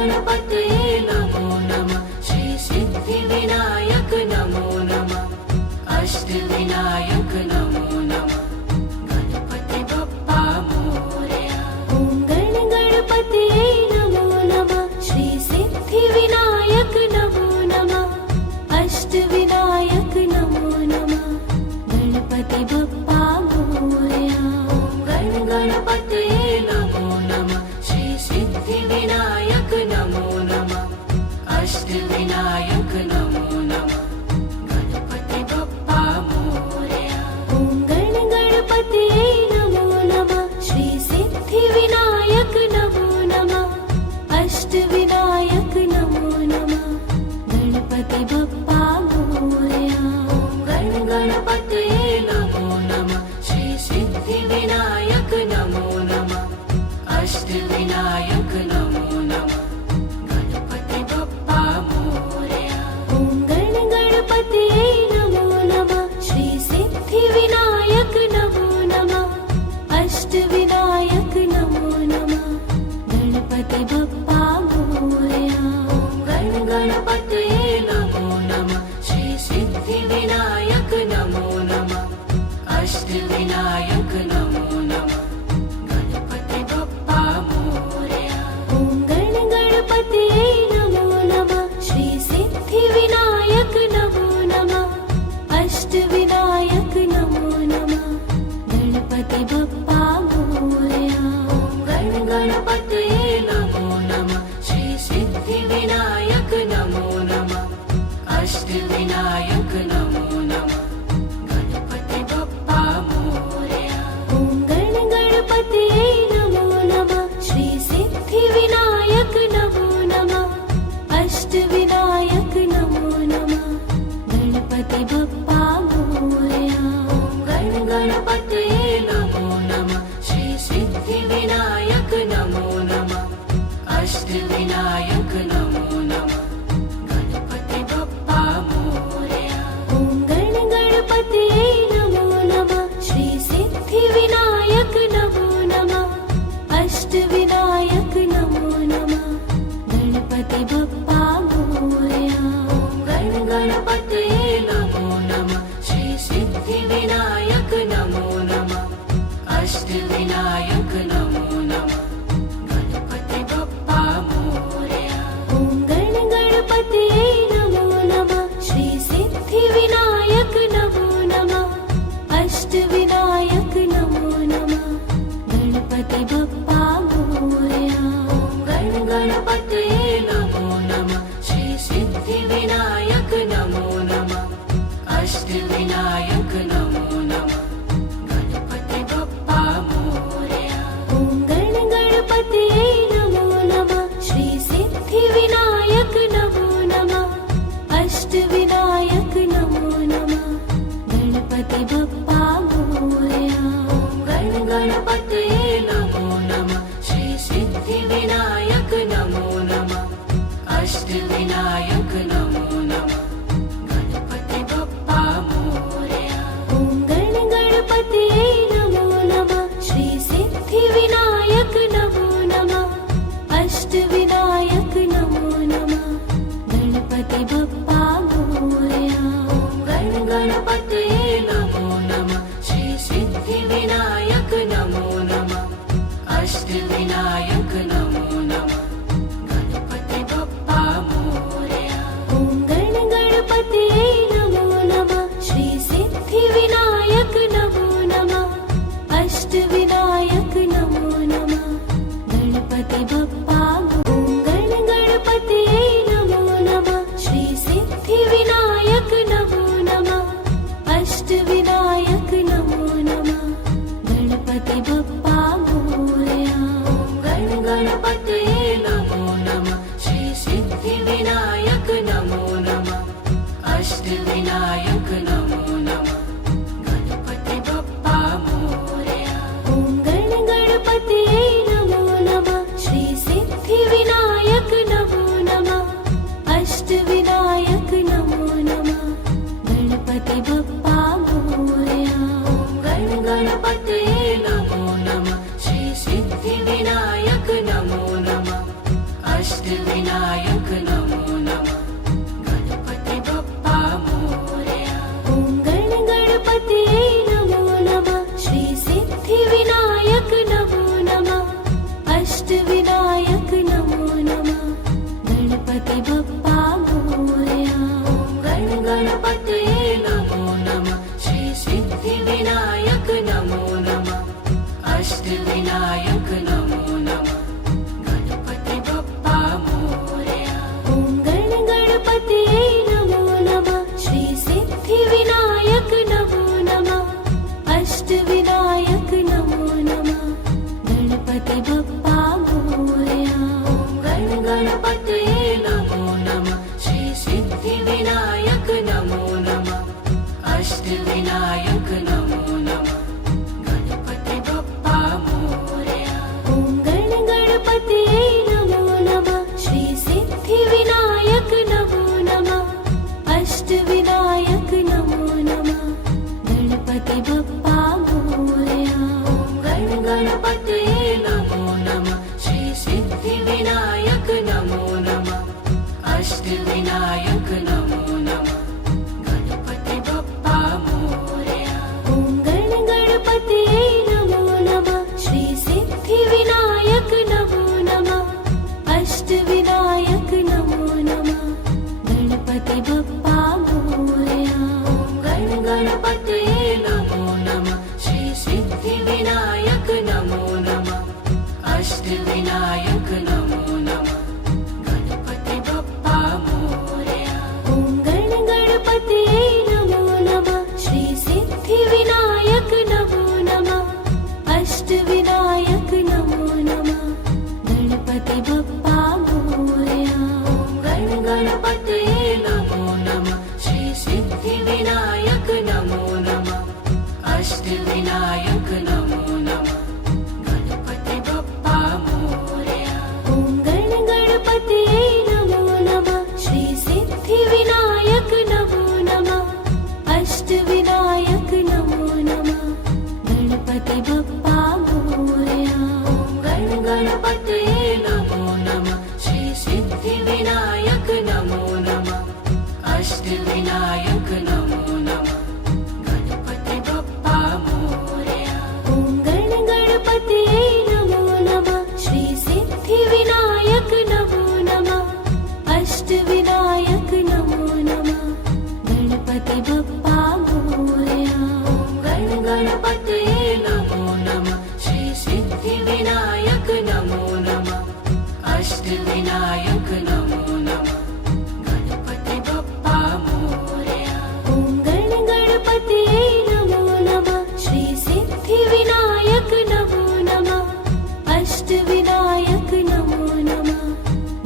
गणपतये नमो नमः। श्री सिद्धिविनायक नमो नमः। अष्टविनायक नमो नमः। गणपति बप्पा मोरया। ॐ गणपतये नमो नमः। श्री सिद्धिविनायक नमो नमः। अष्टविनायक नमो नमः। गणपति बप्पा मोरया। ॐ गणपतये नमो नमः। श्री सिद्धिविनायक नमो नमः। अष्टविनायक नमो नमः। गणपति बप्पा मोरया। ॐ गणपतये नमो नमः। श्री सिद्धिविनायक नमो नमः। अष्टविनायक नमो नमः। गणपति बप्पा मोरया। ॐ गणपतये नमो नमः। श्री सिद्धिविनायक नमो नमः। अष्टविनायक नमो नमः। गणपति बप्पा मोरया। ॐ गणपतये नमो नमः। श्री सिद्धिविनायक नमो नमः। अष्टविनायक नमो नमः। गणपति बप्पा मोरया। ॐ गणपतये नमो नमः। श्री सिद्धिविनायक नमो नमः। अष्टविनायक नमो नमः। गणपति बप्पा मोरया। ॐ गणपतये नमो नमः। श्री सिद्धिविनायक नमो नमः। अष्टविनायक नमो नमः। गणपति बप्पा मोरया। ॐ गणपतये नमो नमः। अष्टविनायक नमो नमः गणपति बप्पा मोरया ॐ गण गणपतये नमो नमः श्री सिद्धिविनायक नमो नमः अष्टविनायक नमो नमः गणपति बप्पा मोरया ॐ गण गणपतये नमो नमः श्री सिद्धिविनायक नमो नमः अष्टविनायक नमो नमः गणपति बप्पा मोरया ॐ गण गणपतये नमो नमः श्री सिद्धिविनायक नमो नमः अष्टविनायक नमो नमः गणपति बप्पा मोरया ॐ गण गणपतये नमो नमः श्री सिद्धिविनायक नमो नमः अष्टविनायक नमो नमः गणपति बप्पा मोरया ॐ गण गणपतये नमो नमः श्री सिद्धिविनायक नमो नमः अष्टविनायक नमो नमः गणपति बप्पा मोरया ॐ गण गणपतये नमो नमः श्री सिद्धिविनायक नमो नमः अष्टविनायक नमो नमः गणपति बप्पा मोरया ॐ गण गणपतये नमो नमः श्री सिद्धिविनायक नमो नमः अष्टविनायक नमो नमः गणपति बप्पा मोरया ॐ गण गणपतये नमो नमः श्री सिद्धिविनायक नमो नमः अष्टविनायक नमो नमः गणपति बप्पा मोरया ॐ गण गणपतये नमो नमः श्री सिद्धिविनायक नमो नमः अष्टविनायक नमो नमः गणपति बप्पा मोरया ॐ गण गणपतये नमो नमः श्री सिद्धिविनायक नमो नमः अष्टविनायक नमो नमः गणपति बप्पा मोरया ॐ गण गणपतये नमो नमः श्री सिद्धिविनायक नमो नमः अष्टविनायक नमो नमः गणपति बप्पा मोरया ॐ गण गणपतये नमो नमः श्री सिद्धिविनायक नमो नमः अष्टविनायक नमो नमः गणपति बप्पा मोरया ॐ गण गणपतये नमो नमः श्री सिद्धिविनायक नमो नमः अष्टविनायक नमो नमः गणपति बप्पा मोरया ॐ गण गणपतये नमो नमः श्री सिद्धिविनायक नमो नमः अष्टविनायक नमो नमः गणपति बप्पा मोरया ॐ गण गणपतये नमो नमः श्री सिद्धिविनायक नमो नमः अष्टविनायक नमो नमः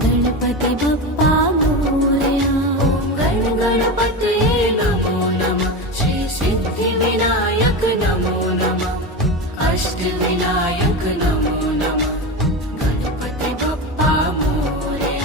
गणपति बप्पा मोरया ॐ गण गणपतये नमो नमः श्री सिद्धिविनायक नमो नमः अष्टविनायक नमो नमः गणपति बप्पा मोरया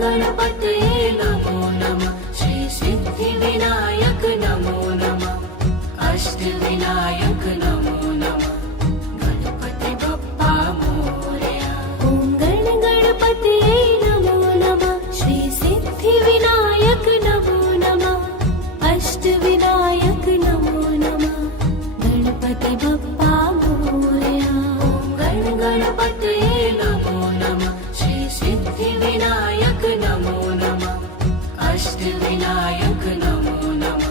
गणपतये नमो नमः श्री सिद्धिविनायक नमो नमः अष्टविनायक नमो नमः गणपति बप्पा मोरया ॐ गणपतये नमो नमः श्री सिद्धिविनायक नमो नमः अष्टविनायक नमो नमः गणपति बप्पा मोरया गणपतये नमो नमः श्री सिद्धिविनायक नमो नमः अष्टविनायक नमो नमः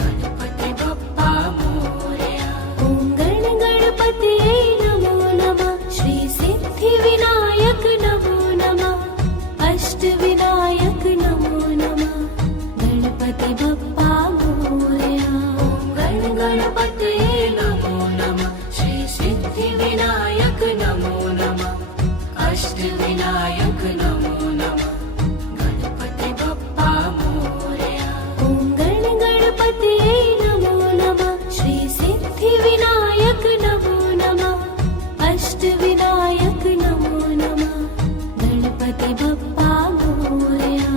गणपति बप्पा मोरया ॐ गणपतये नमो नमः श्री सिद्धिविनायक नमो नमः अष्टविनायक नमो नमः गणपति बप्पा मोरया गणपतये नमो नमः श्री सिद्धिविनायक नमो नमः अष्टविनायक नमो नमः गणपति बप्पा मोरया ॐ गणपतये नमो नमः श्री सिद्धिविनायक नमो नमः अष्टविनायक नमो नमः गणपति बप्पा मोरया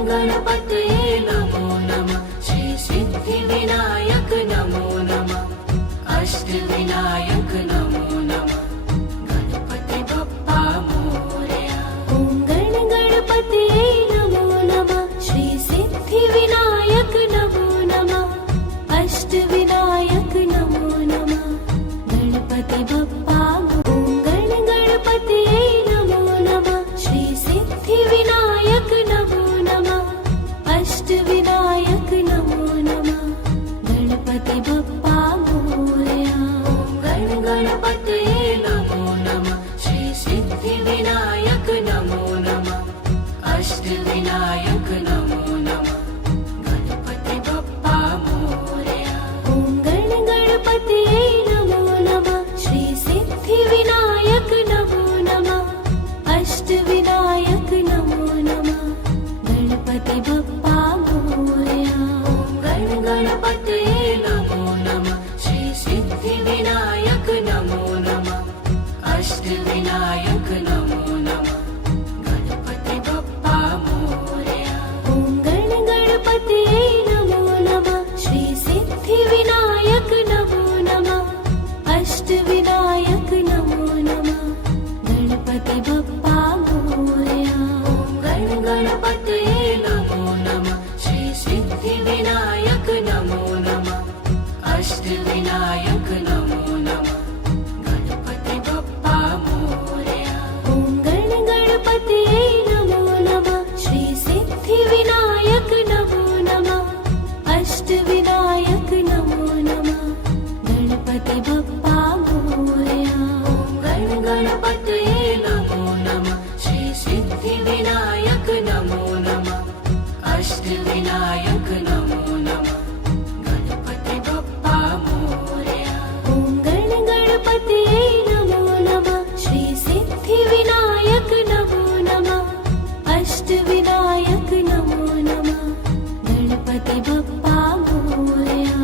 गणपतये नमो नमः श्री सिद्धिविनायक नमो नमः अष्टविनायक नमो नमः गणपति बप्पा मोरया ॐ गणपतये नमो नमः श्री सिद्धिविनायक नमो नमः अष्टविनायक नमो नमः गणपति बप्पा ॐ गणपतये नमो नमः श्री सिद्धिविनायक नमो नमः अष्टविनायक नमो नमः गणपति बप्पा मोरया गणपतये नमो नमः श्री सिद्धिविनायक नमो नमः अष्टविनायक नमो नमः गणपति बप्पा मोरया ॐ गणपतये नमो नमः श्री सिद्धिविनायक नमो नमः अष्टविनायक नमो नमः गणपति बप्पा मोरया गणपतये नमो नमः श्री सिद्धिविनायक नमो नमः अष्टविनायक नमो नमः गणपति बप्पा मोरया ॐ गणपतये नमो नमः श्री सिद्धिविनायक नमो नमः अष्टविनायक नमो नमः गणपति बप्पा मोरया गणपतये नमो नमः श्री सिद्धिविनायक नमो नमः अष्टविनायक नमो नमः गणपति बप्पा मोरया ॐ गणपतये नमो नमः श्री सिद्धिविनायक नमो नमः अष्टविनायक नमो नमः गणपति बप्पा मोरया गणपतये नमो नमः श्री सिद्धिविनायक नमो नमः अष्टविनायक नमो नमः गणपति बप्पा मोरया ॐ गणपतये नमो नमः श्री सिद्धिविनायक नमो नमः अष्टविनायक नमो नमः गणपति बप्पा मोरया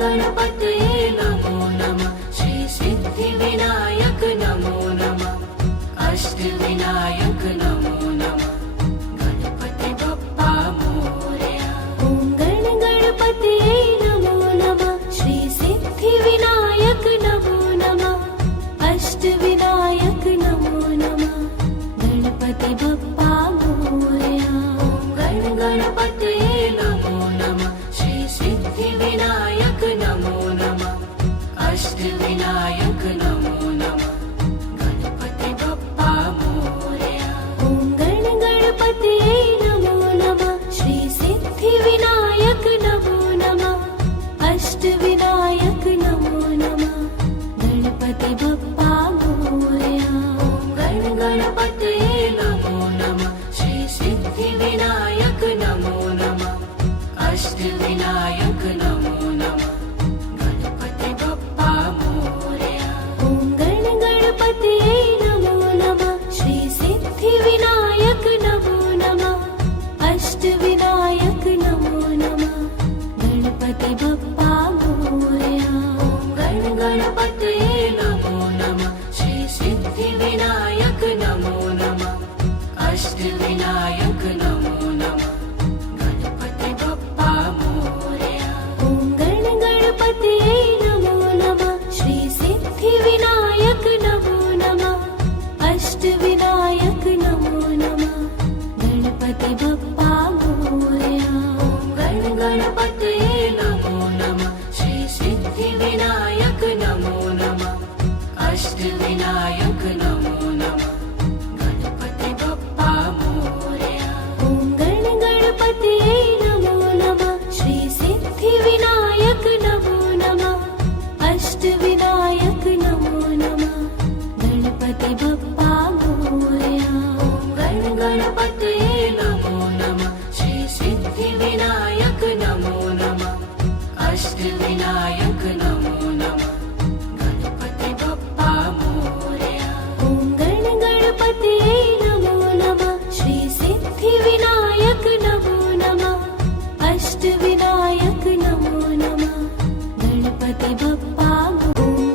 गणपतये नमो नमः श्री सिद्धिविनायक नमो नमः अष्टविनायक नमो नमः गणपति बप्पा मोरया ॐ गणपतये नमो नमः श्री सिद्धिविनायक नमो नमः अष्टविनायक नमो नमः गणपति बप्पा मोरया गणपतये नमो नमः श्री सिद्धिविनायक नमो नमः अष्टविनायक नमो नमः गणपति बप्पा मोरया ॐ गणपतये नमो नमः श्री सिद्धिविनायक नमो नमः अष्टविनायक नमो नमः गणपति बप्पा मोरया गणपतये नमो नमः श्री सिद्धिविनायक नमो नमः अष्टविनायक नमो नमः गणपति बप्पा मोरया ॐ अष्टविनायक नमो नमः गणपति बप्पा मोरया। ॐ गणपतये नमो नमः श्री सिद्धिविनायक नमो नमः अष्टविनायक नमो नमः गणपति बप्पा मोरया। गणपतये नमो नमः श्री सिद्धिविनायक नमो नमः अष्टविनायक नमो नमः गणपति बप्पा मोरया। ॐ गणपतये नमो नमः श्री सिद्धिविनायक नमो नमः अष्टविनायक नमो नमः गणपति बप्पा मोरया। गणपतये नमो नमः श्री सिद्धिविनायक नमो नमः अष्टविनायक नमो नमः गणपति बप्पा मोरया। ॐ गणपतये नमो नमः श्री सिद्धिविनायक नमो नमः अष्टविनायक नमो नमः गणपति बप्पा ॐ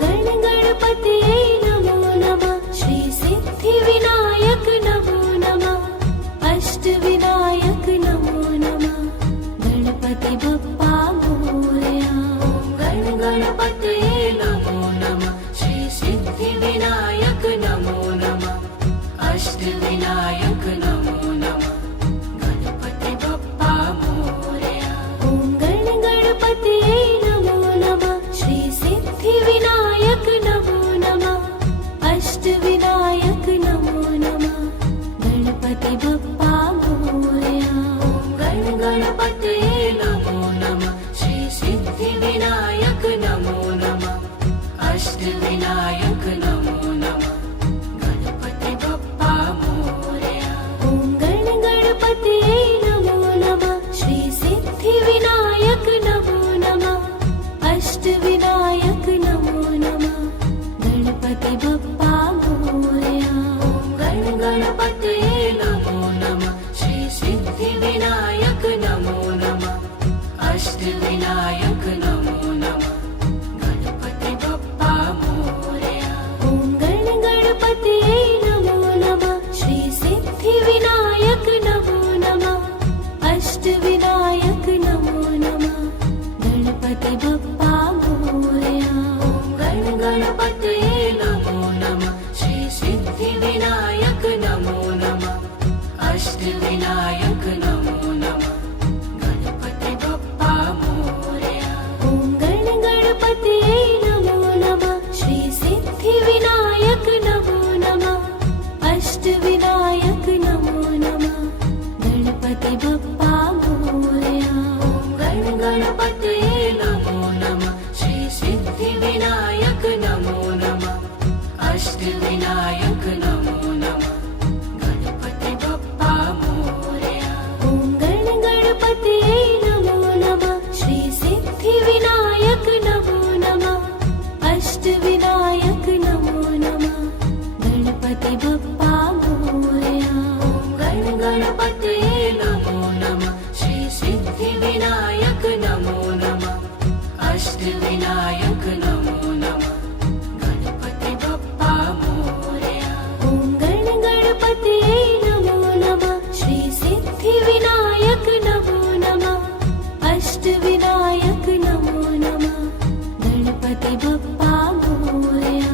गणपतये नमो नमः श्री सिद्धिविनायक नमो नमः अष्टविनायक नमो नमः गणपति बप्पा मोरया। गणपतये नमो नमः श्री सिद्धिविनायक नमो नमः अष्टविनायक नमो नमः गणपति बप्पा मोरया। ॐ गणपतये नमो नमः श्री सिद्धिविनायक नमो नमः अष्टविनायक नमो नमः गणपति बप्पा मोरया। गणपतये नमो नमः श्री सिद्धिविनायक नमो नमः अष्टविनायक नमो नमः गणपति बप्पा मोरया। ॐ गणपतये नमो नमः श्री सिद्धिविनायक नमो नमः अष्टविनायक नमो नमः गणपति बप्पा मोरया। गणपतये नमो नमः श्री सिद्धिविनायक नमो नमः अष्टविनायक नमो नमः गणपति बप्पा मोरया। ॐ गणपतये नमो नमः श्री सिद्धिविनायक नमो नमः अष्टविनायक नमो नमः गणपति बप्पा मोरया। गणपतये नमो नमः श्री सिद्धिविनायक नमो नमः अष्टविनायक नमो नमः गणपति बप्पा मोरया। ॐ गणपतये नमो नमः श्री सिद्धिविनायक नमो नमः अष्टविनायक नमो नमः गणपति बप्पा मोरया। गणपतये नमो नमः श्री सिद्धिविनायक नमो नमः अष्टविनायक नमो नमः गणपति बप्पा मोरया। ॐ गणपतये नमो नमः श्री सिद्धिविनायक नमो नमः अष्टविनायक नमो नमः गणपति बप्पा मोरया। गणपतये नमो नमः श्री सिद्धिविनायक नमो नमः अष्टविनायक नमो नमः गणपति बप्पा मोरया। ॐ गणपतये नमो नमः श्री सिद्धिविनायक नमो नमः अष्टविनायक नमो नमः गणपति बप्पा मोरया।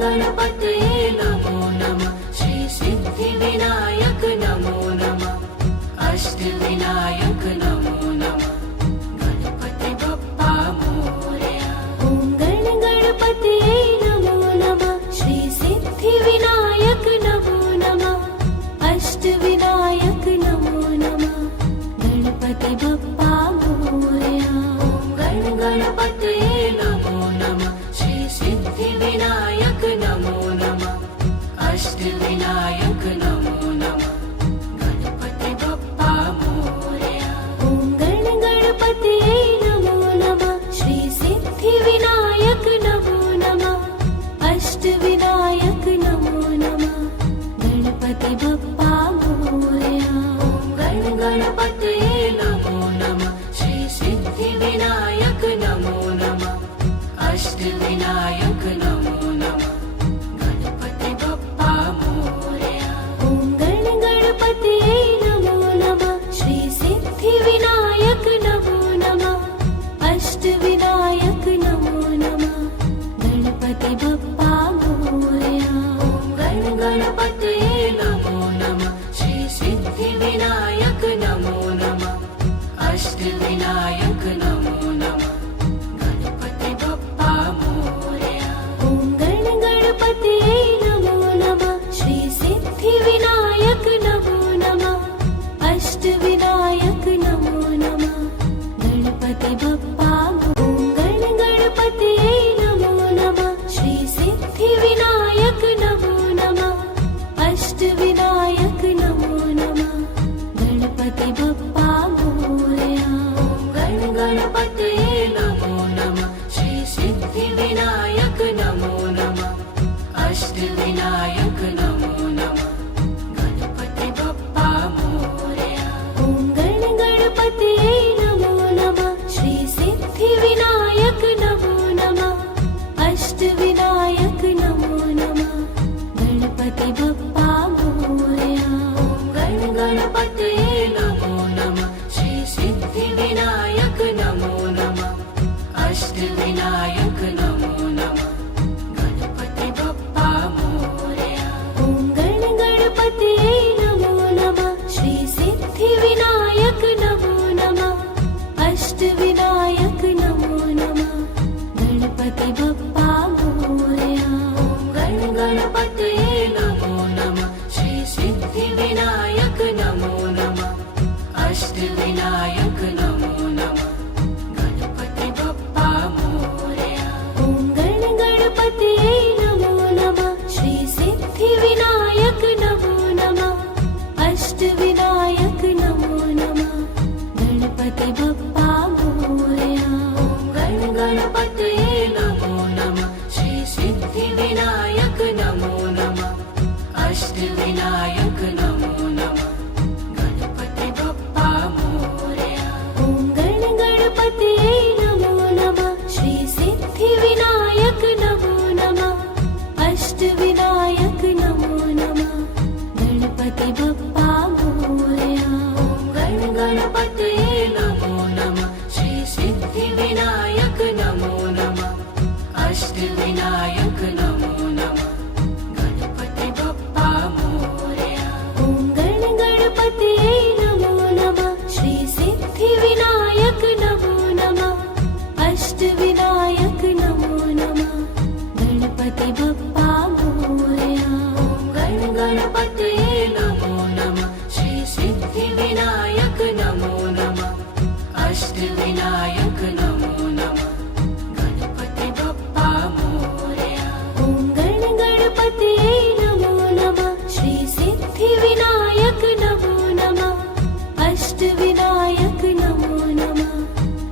गणपतये नमो नमः श्री सिद्धिविनायक नमो नमः अष्टविनायक नमो नमः गणपति बप्पा मोरया। ॐ गणपतये नमो नमः श्री सिद्धिविनायक नमो नमः अष्टविनायक नमो नमः गणपति बप्पा मोरया। गणपतये नमो नमः श्री सिद्धिविनायक नमो नमः अष्टविनायक नमो नमः गणपति बप्पा मोरया। ॐ गणपतये नमो नमः श्री सिद्धिविनायक नमो नमः अष्टविनायक नमो नमः गणपति बप्पा मोरया। गणपतये नमो नमः श्री सिद्धिविनायक नमो नमः अष्टविनायक नमो नमः गणपति बप्पा मोरया। ॐ बप्पा मोरया। ॐ गण गणपतये नमो नमः। श्री सिद्धिविनायक नमो नमः। अष्टविनायक नमो नमः। गणपति बप्पा मोरया। ॐ गण गणपतये नमो नमः। श्री सिद्धिविनायक नमो नमः। अष्टविनायक नमो नमः। गणपति बप्पा मोरया। ॐ गण गणपतये नमो नमः। श्री सिद्धिविनायक नमो नमः। अष्टविनायक नमो नमः। गणपति बप्पा मोरया। ॐ गण गणपतये नमो नमः। श्री सिद्धिविनायक नमो नमः। अष्टविनायक नमो नमः।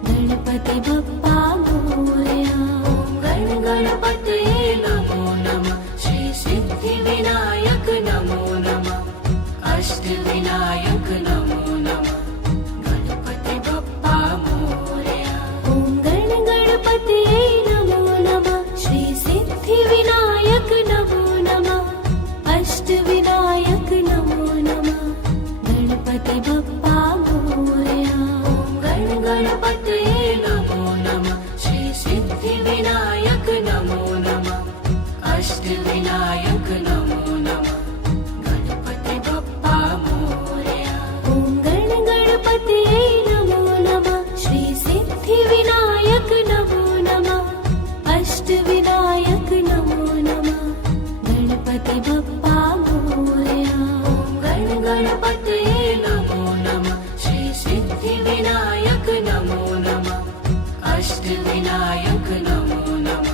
गणपति बप्पा मोरया। ॐ गण गणपतये नमो नमः। श्री सिद्धिविनायक नमो नमः। अष्टविनायक नमो नमः। गणपति बप्पा मोरया। ॐ गण गणपतये नमो नमः। श्री सिद्धिविनायक नमो नमः। अष्टविनायक नमो नमः। गणपति बप्पा मोरया। ॐ गण गणपतये नमो नमः। श्री सिद्धिविनायक नमो नमः। अष्टविनायक नमो नमः। गणपति बप्पा मोरया। ॐ गण गणपतये नमो नमः। श्री सिद्धिविनायक नमो नमः। अष्टविनायक नमो नमः। गणपति बप्पा मोरया। ॐ गण गणपतये नमो नमः। श्री सिद्धिविनायक नमो नमः। अष्टविनायक नमो नमः।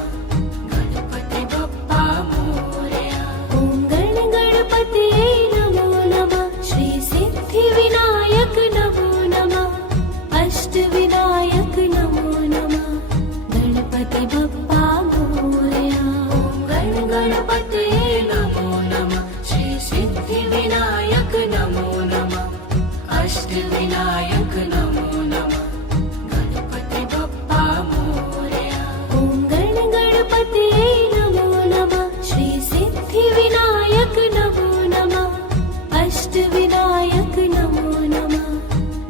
गणपति बप्पा मोरया। ॐ गण गणपतये नमो नमः। श्री सिद्धिविनायक नमो नमः। अष्टविनायक नमो नमः। गणपति बप्पा मोरया। ॐ गण गणपतये नमो नमः। श्री सिद्धिविनायक नमो नमः। अष्टविनायक नमो नमः। गणपति बप्पा मोरया। ॐ गण गणपतये नमो नमः। श्री सिद्धिविनायक नमो नमः। अष्टविनायक नमो नमः।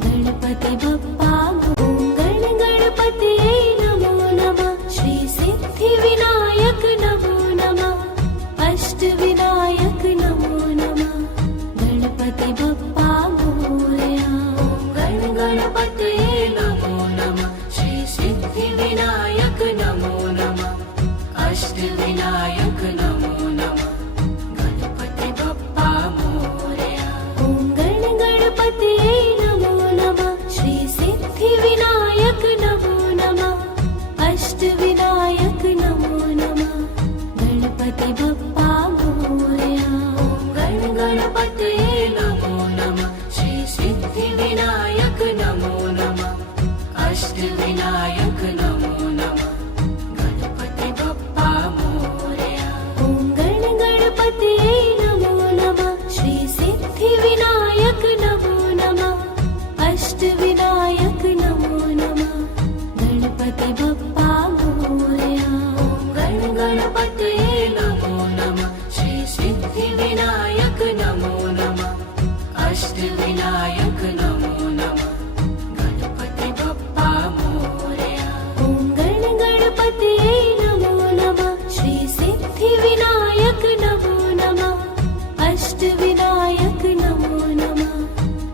गणपति बप्पा ॐ गण गणपतये नमो नमः। श्री सिद्धिविनायक नमो नमः। अष्टविनायक नमो नमः। गणपति बप्पा मोरया। ॐ गण गणपतये नमो नमः। श्री सिद्धिविनायक नमो नमः। अष्टविनायक नमो नमः। गणपति बप्पा मोरया। ॐ गण गणपतये नमो नमः। श्री सिद्धिविनायक नमो नमः। अष्टविनायक नमो नमः। गणपति बप्पा मोरया। ॐ गण गणपतये नमो नमः। श्री सिद्धिविनायक नमो नमः। अष्टविनायक नमो नमः। गणपति बप्पा मोरया। ॐ गण गणपतये नमो नमः। श्री सिद्धिविनायक नमो नमः। अष्टविनायक नमो नमः। गणपति बप्पा मोरया। ॐ गण गणपतये नमो नमः। श्री सिद्धिविनायक नमो नमः। अष्टविनायक नमो नमः। गणपति बप्पा मोरया। ॐ गण गणपतये नमो नमः। श्री सिद्धिविनायक नमो नमः। अष्टविनायक नमो नमः।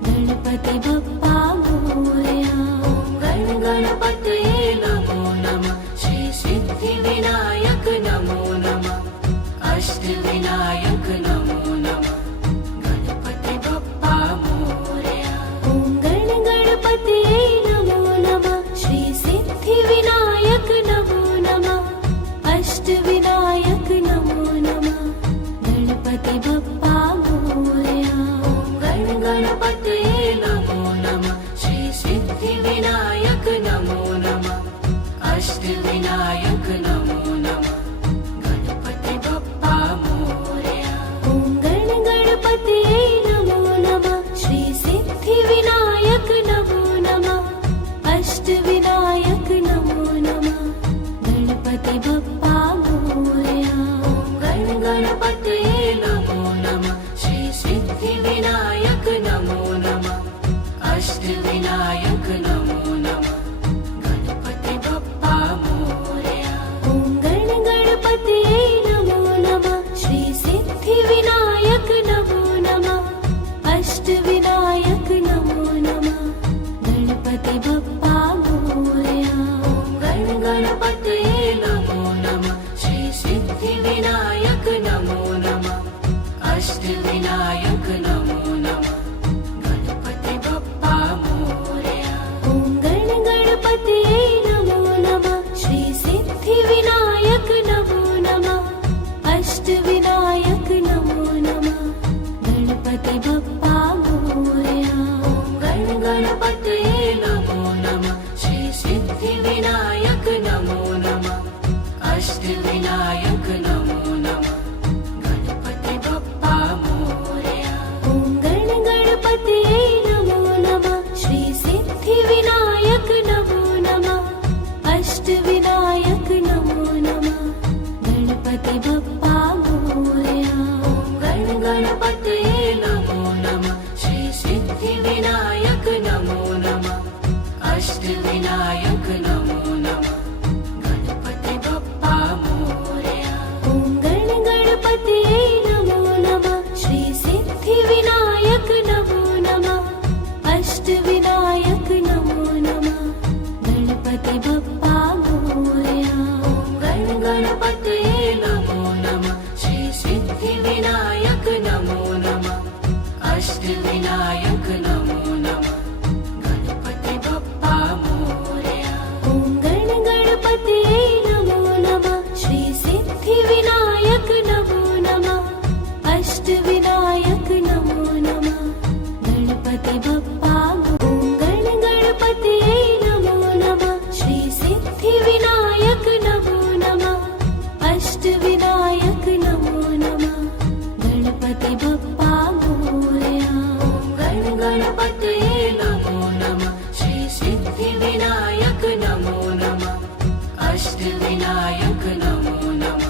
गणपति बप्पा मोरया। ॐ गण गणपतये नमो नमः। श्री सिद्धिविनायक नमो नमः। अष्टविनायक नमो नमः। गणपति बप्पा मोरया। ॐ गण गणपतये नमो नमः। श्री सिद्धिविनायक नमो नमः। अष्टविनायक नमो नमः। गणपति बप्पा मोरया। ॐ गण गणपतये नमो नमः। श्री सिद्धिविनायक नमो नमः। अष्टविनायक नमो नमः। गणपति बप्पा मोरया। ॐ गण गणपतये नमो नमः। श्री सिद्धिविनायक नमो नमः। अष्टविनायक नमो नमः। गणपति बप्पा मोरया। ॐ गण गणपतये नमो नमः। श्री सिद्धिविनायक नमो नमः अष्टविनायक नमो नमः गणपति बप्पा मोरया। ॐ गण गणपतये नमो नमः श्री सिद्धिविनायक नमो नमः अष्टविनायक नमो नमः गणपति बप्पा मोरया। गण गणपतये नमो नमः श्री सिद्धिविनायक नमो नमः अष्टविनायक नमो नमः गणपति बप्पा मोरया। ॐ गण गणपतये नमो नमः श्री सिद्धिविनायक नमो नमः अष्टविनायक नमो नमः गणपति बप्पा मोरया। गण गणपतये नमो नमः श्री सिद्धिविनायक नमो नमः अष्टविनायक नमो नमः गणपति बप्पा मोरया। ॐ गण गणपतये नमो नमः श्री सिद्धिविनायक नमो नमः अष्टविनायक नमो नमः गणपति बप्पा मोरया। गण गणपतये नमो नमः श्री सिद्धिविनायक नमो नमः अष्टविनायक नमो नमः गणपति बप्पा मोरया। ॐ गण गणपतये नमो नमः श्री सिद्धिविनायक नमो नमः अष्टविनायक नमो नमः गणपति बप्पा मोरया। गण गणपतये नमो नमः श्री सिद्धिविनायक नमो नमः अष्टविनायक नमो नमः गणपति बप्पा मोरया। ॐ गण गणपतये नमो नमः श्री सिद्धिविनायक नमो नमः अष्टविनायक नमो नमः गणपति बप्पा ॐ गण गणपतये नमो नमः श्री सिद्धिविनायक नमो नमः अष्टविनायक नमो नमः गणपति बप्पा मोरया। गण गणपतये नमो नमः श्री सिद्धिविनायक नमो नमः अष्टविनायक नमो नमः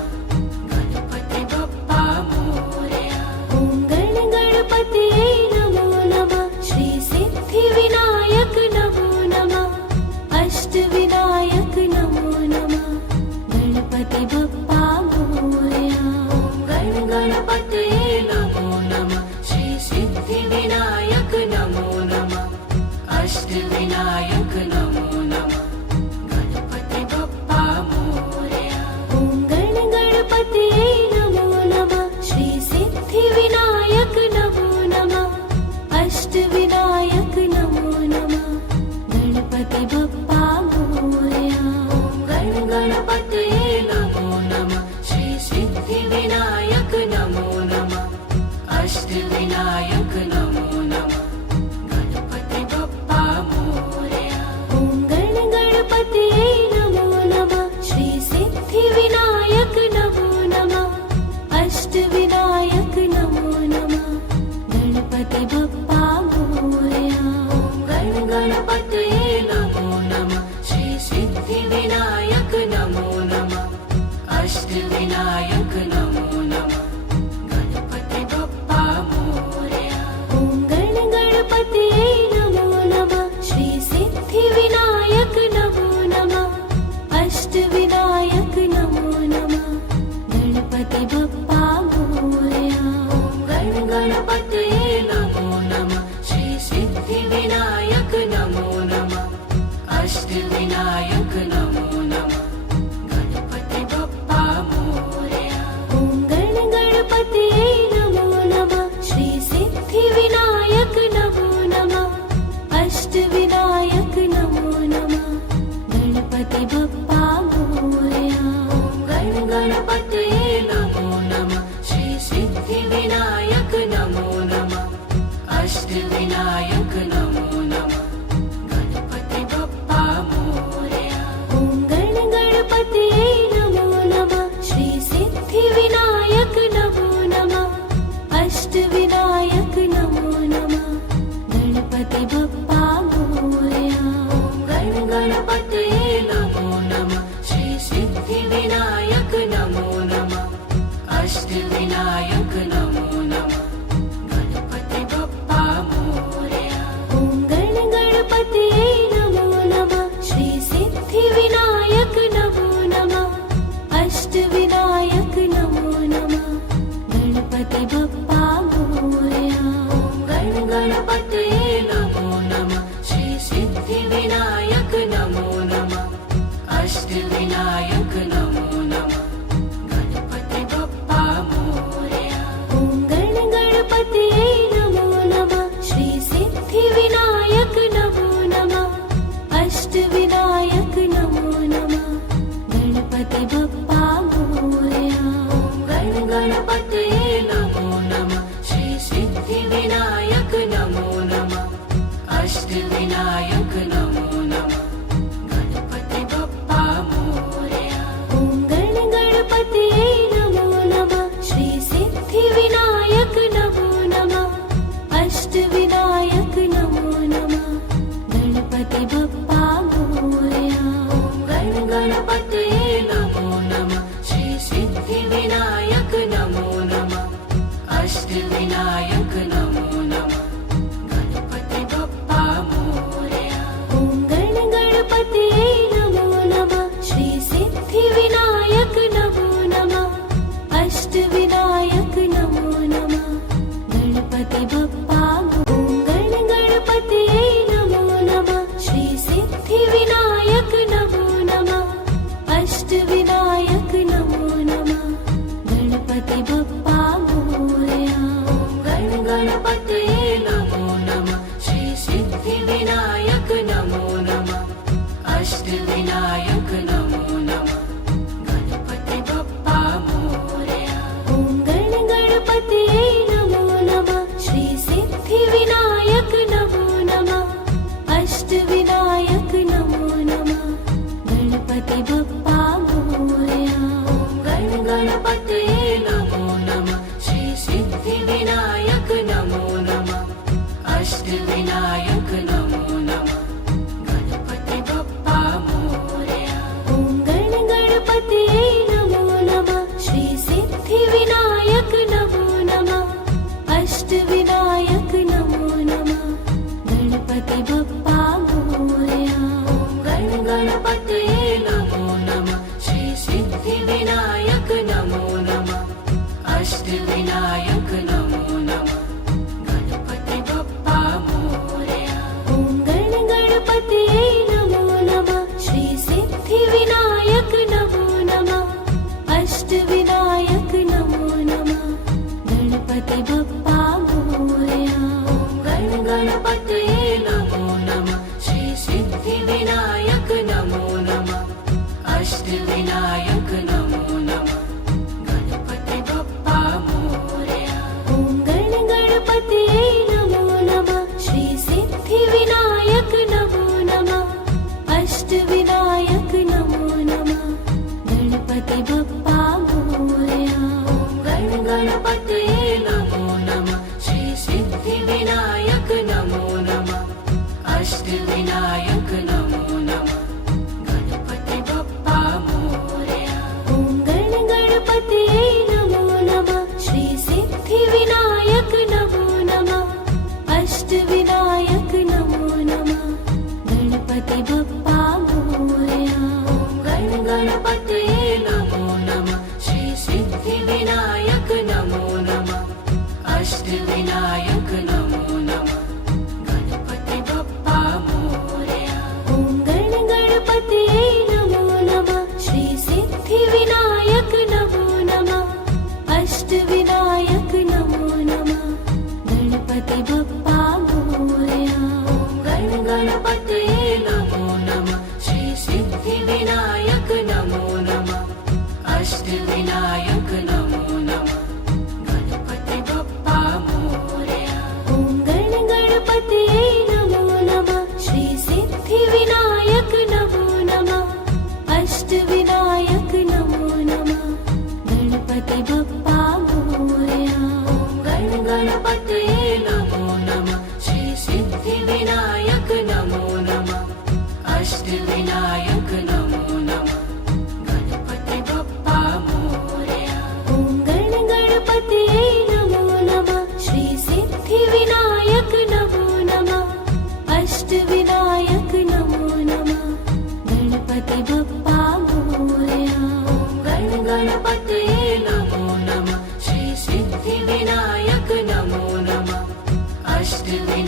गणपति बप्पा मोरया। ॐ गण गणपतये नमो नमः श्री सिद्धिविनायक नमो नमः अष्टविनायक नमो नमः गणपति बप्पा मोरया। गण गणपतये नमो नमः श्री सिद्धिविनायक नमो नमः अष्टविनायक नमो नमः गणपति बप्पा मोरया। ॐ गण गणपतये नमो नमः श्री सिद्धिविनायक नमो नमः अष्टविनायक नमो नमः गणपति बप्पा मोरया। गण गणपतये नमो नमः श्री सिद्धिविनायक नमो नमः अष्टविनायक नमो नमः गणपति बप्पा मोरया। ॐ गण गणपतये नमो नमः श्री सिद्धिविनायक नमो नमः अष्टविनायक नमो नमः गणपति बप्पा मोरया। गण गणपतये नमो नमः श्री सिद्धिविनायक नमो नमः अष्टविनायक नमो नमः गणपति बप्पा मोरया। ॐ गण गणपतये नमो नमः श्री सिद्धिविनायक नमो नमः अष्टविनायक नमो नमः गणपति बप्पा मोरया। गण गणपतये नमो नमः श्री सिद्धिविनायक नमो नमः अष्टविनायक नमो नमः गणपति बप्पा मोरया। ॐ गण गणपतये नमो नमः श्री सिद्धिविनायक नमो नमः अष्टविनायक नमो नमः गणपति बप्पा मोरया। गण गणपतये नमो नमः श्री सिद्धिविनायक नमो नमः अष्टविनायक नमो नमः गणपति बप्पा मोरया। ॐ गण गणपतये नमो नमः श्री सिद्धिविनायक नमो नमः अष्टविनायक नमो नमः गणपति बप्पा मोरया। गण गणपतये नमो नमः श्री सिद्धिविनायक नमो नमः अष्टविनायक नमो नमः गणपति बप्पा गणपतये नमो नमः श्री सिद्धिविनायक नमो नमः अष्टविनायक नमो नमः गणपति बप्पा मोरया ॐ गणपतये नमो नमः श्री सिद्धिविनायक नमो नमः अष्टविनायक नमो नमः गणपति बप्पा मोरया गणपतये नमो नमः श्री सिद्धिविनायक नमो नमः अष्टविनायक नमो नमः गणपति बप्पा मोरया ॐ गणपतये नमो नमः श्री सिद्धिविनायक नमो नमः अष्टविनायक नमो नमः गणपति बप्पा मोरया गणपतये नमो नमः श्री सिद्धिविनायक नमो नमः अष्टविनायक नमो नमः गणपति बप्पा मोरया ॐ गणपतये नमो नमः श्री सिद्धिविनायक नमो नमः अष्टविनायक नमो नमः गणपति बप्पा ॐ गणपतये नमो नमः श्री सिद्धिविनायक नमो नमः अष्टविनायक नमो नमः गणपति बप्पा मोरया गणपतये नमो नमः श्री सिद्धिविनायक नमो नमः अष्टविनायक नमो नमः गणपति बप्पा मोरया ॐ गणपतये नमो नमः श्री सिद्धिविनायक नमो नमः अष्टविनायक नमो नमः गणपति बप्पा मोरया गणपतये नमो नमः श्री सिद्धिविनायक नमो नमः अष्टविनायक नमो नमः गणपति बप्पा मोरया ॐ गणपतये नमो नमः श्री सिद्धिविनायक नमो नमः अष्टविनायक नमो नमः गणपति बप्पा मोरया गणपतये नमो नमः श्री सिद्धिविनायक नमो नमः अष्टविनायक नमो नमः गणपति बप्पा मोरया ॐ गणपतये नमो नमः श्री सिद्धिविनायक नमो नमः अष्टविनायक नमो नमः गणपति बप्पा मोरया गणपतये नमो नमः श्री सिद्धिविनायक नमो नमः अष्टविनायक नमो नमः गणपति बप्पा मोरया ॐ गणपतये नमो नमः श्री सिद्धिविनायक नमो नमः अष्टविनायक नमो नमः गणपति बप्पा मोरया गणपतये नमो नमः श्री सिद्धिविनायक नमो नमः अष्टविनायक नमो नमः गणपति बप्पा मोरया ॐ गणपतये नमो नमः श्री सिद्धिविनायक नमो नमः अष्टविनायक नमो नमः गणपति बप्पा मोरया गणपतये नमो नमः श्री सिद्धिविनायक नमो नमः अष्टविनायक नमो नमः गणपति बप्पा मोरया ॐ गणपतये नमो नमः श्री सिद्धिविनायक नमो नमः अष्टविनायक नमो नमः गणपति बप्पा मोरया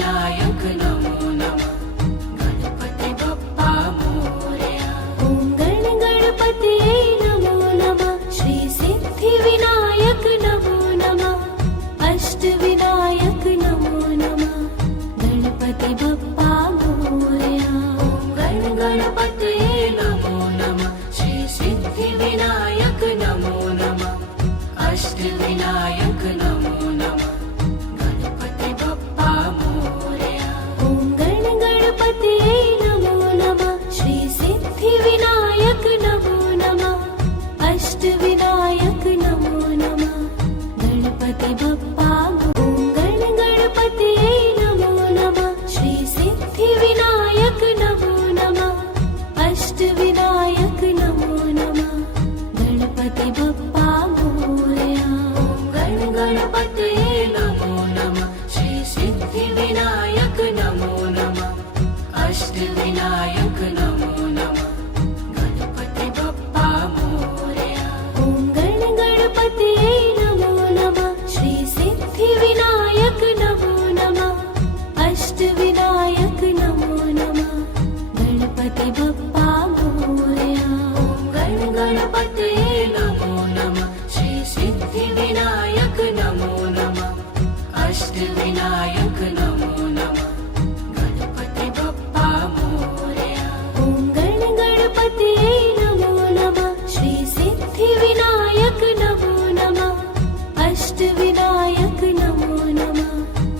सिद्धिविनायक नमो नमः गणपति बप्पा मोरया ॐ गणपतये नमो नमः श्री सिद्धिविनायक नमो नमः अष्टविनायक नमो नमः गणपति बप्पा मोरया गणपतये नमो नमः श्री सिद्धिविनायक नमो नमः अष्टविनायक नमो नमः गणपति बप्पा मोरया ॐ गणपतये नमो नमः श्री सिद्धिविनायक नमो नमः अष्टविनायक नमो नमः गणपति बप्पा ॐ गणपतये नमो नमः श्री सिद्धिविनायक नमो नमः अष्टविनायक नमो नमः गणपति बप्पा मोरया गणपतये नमो नमः श्री सिद्धिविनायक नमो नमः अष्टविनायक नमो नमः गणपति बप्पा मोरया ॐ गणपतये नमो नमः श्री सिद्धिविनायक नमो नमः अष्टविनायक नमो नमः गणपति बप्पा मोरया गणपतये